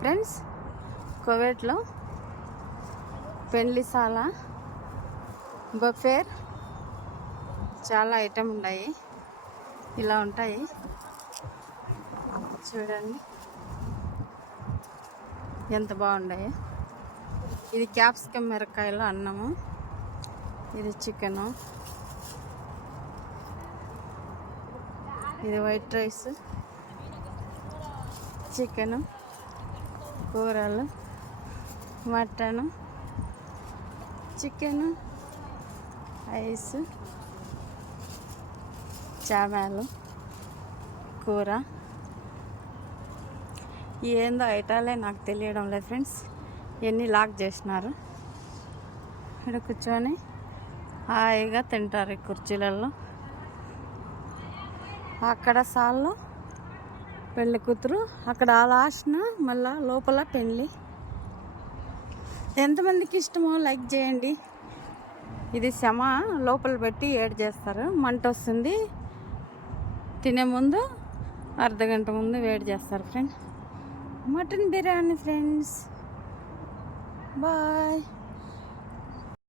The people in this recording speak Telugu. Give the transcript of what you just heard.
ఫ్రెండ్స్, కువైట్లో పెండ్లిసాల బఫేర్ చాలా ఐటమ్ ఉన్నాయి. ఇలా ఉంటాయి చూడండి, ఎంత బాగున్నాయి. ఇది క్యాప్సికమ్ మిరకాయలు అన్నము, ఇది చికెను, ఇది వైట్ రైస్, చికెను, కూరలు, మటను, చికెను, ఐస్, చామాలు, కూర. ఏందో ఐటాలే నాకు తెలియడం లేదు ఫ్రెండ్స్. ఎన్ని లాక్ చేసినారు. ఇక్కడ కూర్చొని హాయిగా తింటారు ఈ కుర్చీలలో. అక్కడ సాల్లో పెళ్ళి కూతురు, అక్కడ లాస్ట్న మళ్ళా లోపల పెళ్ళి. ఎంతమందికి ఇష్టమో లైక్ చేయండి. ఇది శమ లోపల పెట్టి ఏడ్ చేస్తారు. మంట వస్తుంది. తినే ముందు అర్ధగంట ముందు వేడి చేస్తారు friends. Mutton biryani friends. Bye.